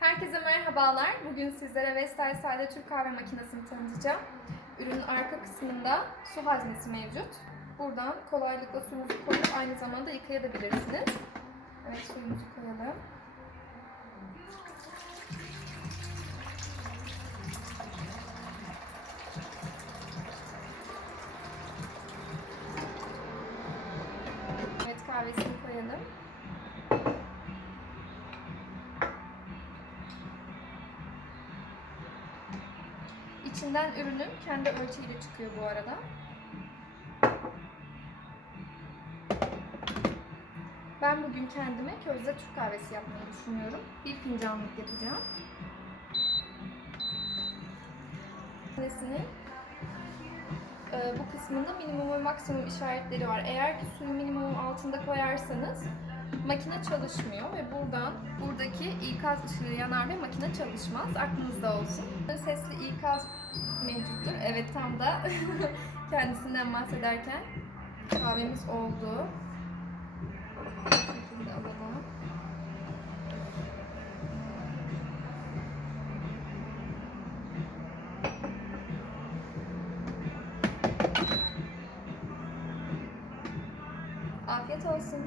Herkese merhabalar. Bugün sizlere Vestel Sade Türk kahve makinesini tanıtacağım. Ürünün arka kısmında su haznesi mevcut. Buradan kolaylıkla suyunuzu koyup aynı zamanda yıkayabilirsiniz. Evet suyumuzu koyalım. Evet kahvesini koyalım. İçinden ürünün kendi ölçüyle çıkıyor bu arada. Ben bugün kendime közde Türk kahvesi yapmayı düşünüyorum. Bir fincanlık yapacağım. Kahvesinin e, bu kısmında minimum ve maksimum işaretleri var. Eğer ki suyu minimum altında koyarsanız makine çalışmıyor ve buradan buradaki ikaz ışığı yanar ve makine çalışmaz. Aklınızda olsun. Sesli ikaz mevcuttur. Evet tam da kendisinden bahsederken kahvemiz oldu. Afiyet olsun.